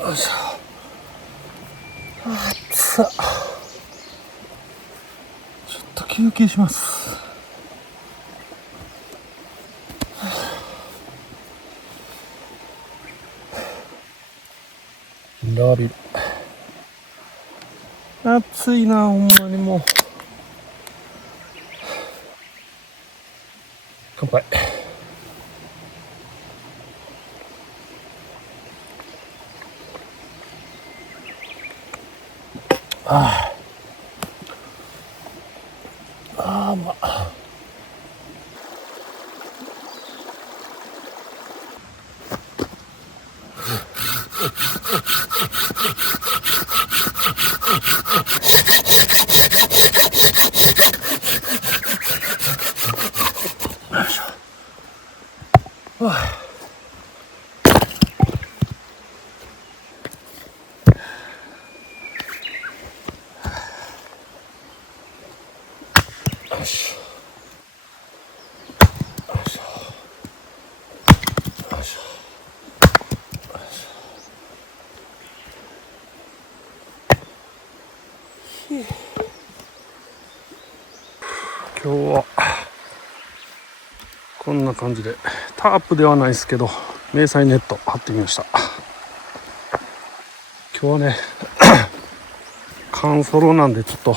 よいしょ。暑っ。ちょっと休憩します。ラビル。暑いな、ほんまにもう。乾杯。ああ、まあ。よいしょ。はあ。よいしょ。よいしょ。よいしょ。今日はこんな感じでタープではないですけど迷彩ネット張ってみました。今日はね乾ソロなんでちょっと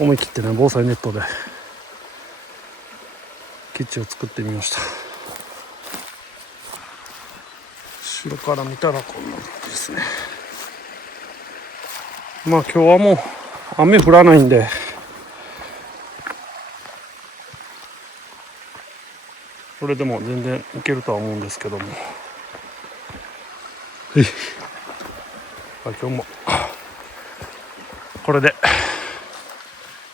思い切ってね防災ネットで基地を作ってみました。後ろから見たらこんな感じですね。まあ今日はもう雨降らないんでそれでも全然いけるとは思うんですけども、今日もこれで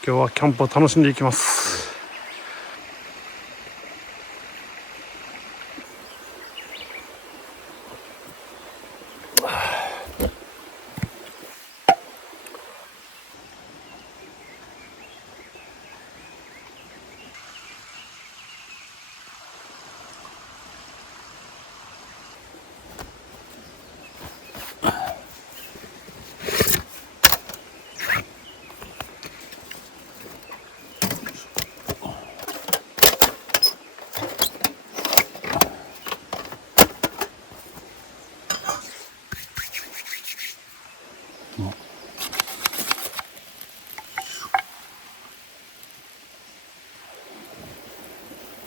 今日はキャンプを楽しんでいきます。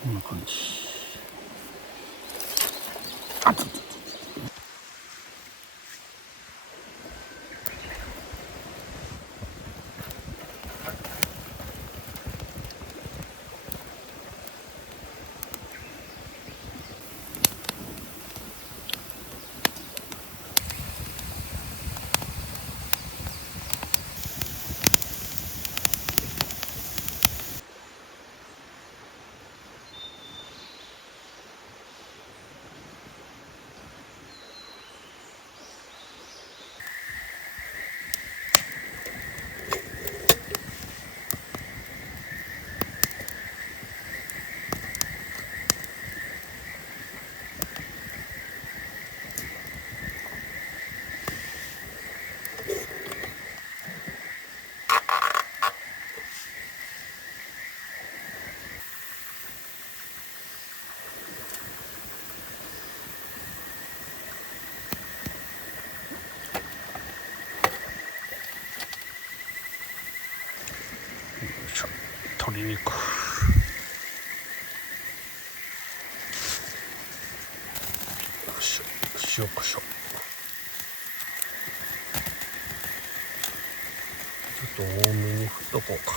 こんな感じ。鶏肉塩コショウちょっと多めに振っとこうか。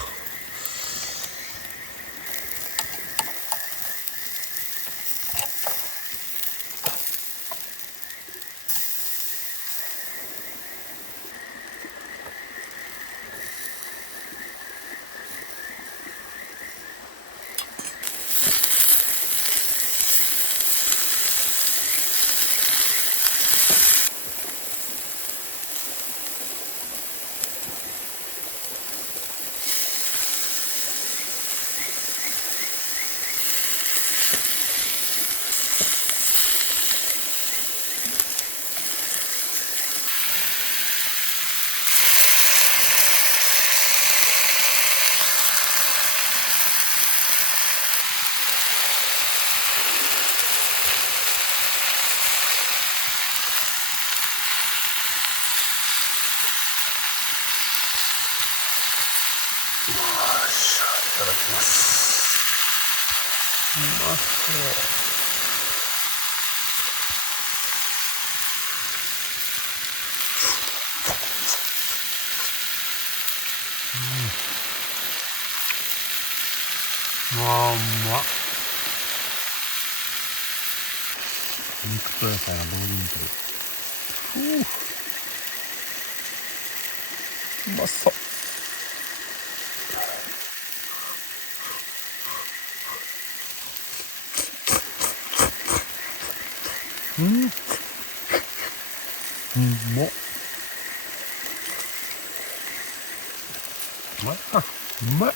ただきます。うまそう。うまっ。肉と野菜が同時にとる。うまそう。うまっ。うまい。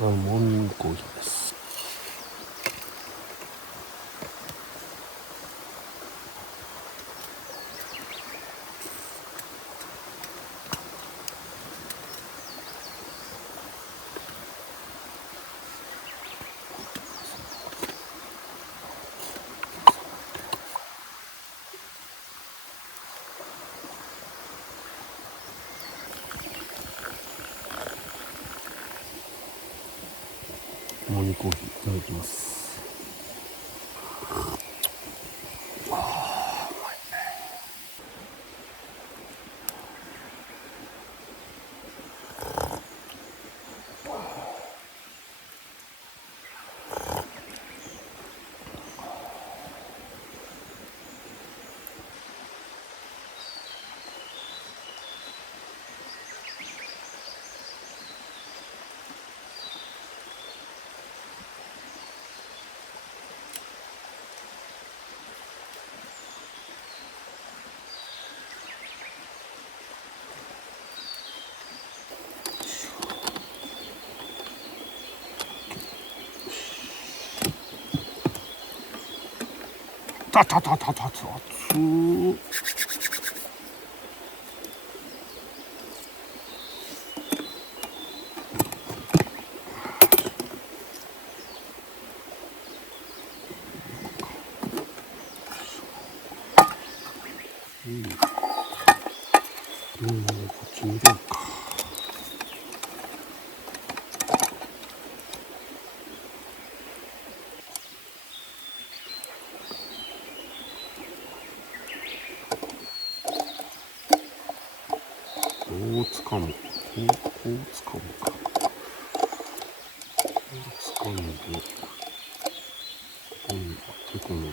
モーニングコーヒーです。モニコーヒーいただきます。たたたたた熱ー。こっち見ようか。こうつかむ。こうつかむか。こうつかんで、ここに手このり。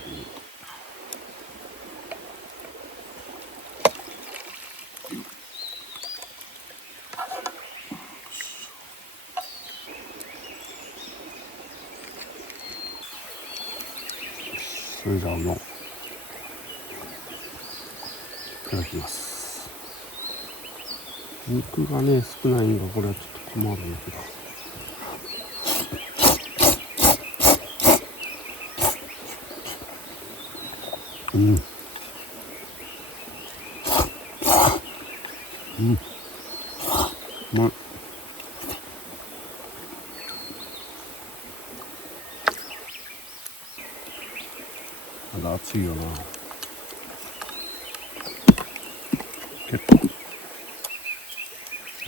それじゃあいただきます。肉がね少ないのがこれはちょっと困るんだけど。うん。うん。うまい。まだ暑いよな。結構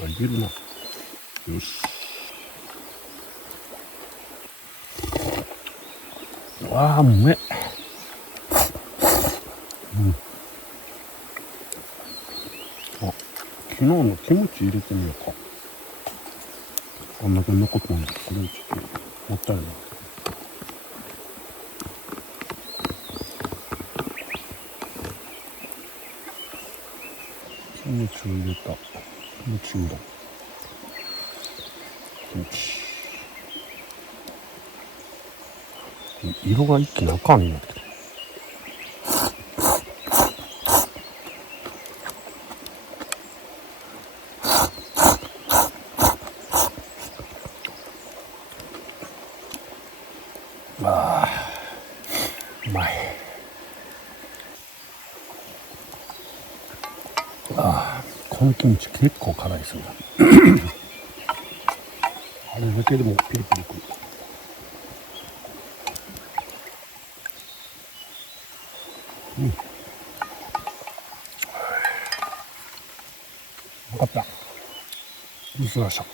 あげるな。よし。わあ、うめっ。うん。あ、昨日のキムチ入れてみようか。あんなこんなことない。これちょっともったいない。キムチを入れた。キムチうどん。キムチ。色が一気に赤になってる。ああ、うまい。ああ、このキムチ結構辛いですね。あれだけでもピリピリくる。うん。分かった。どうしました。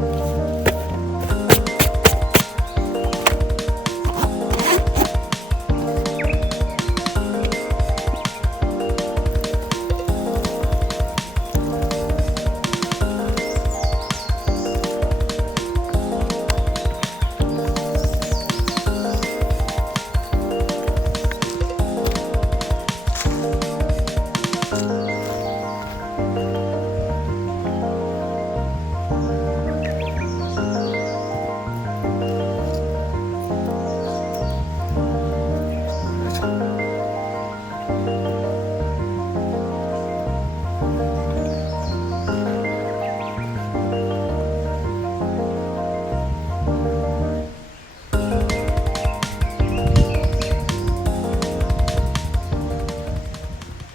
す。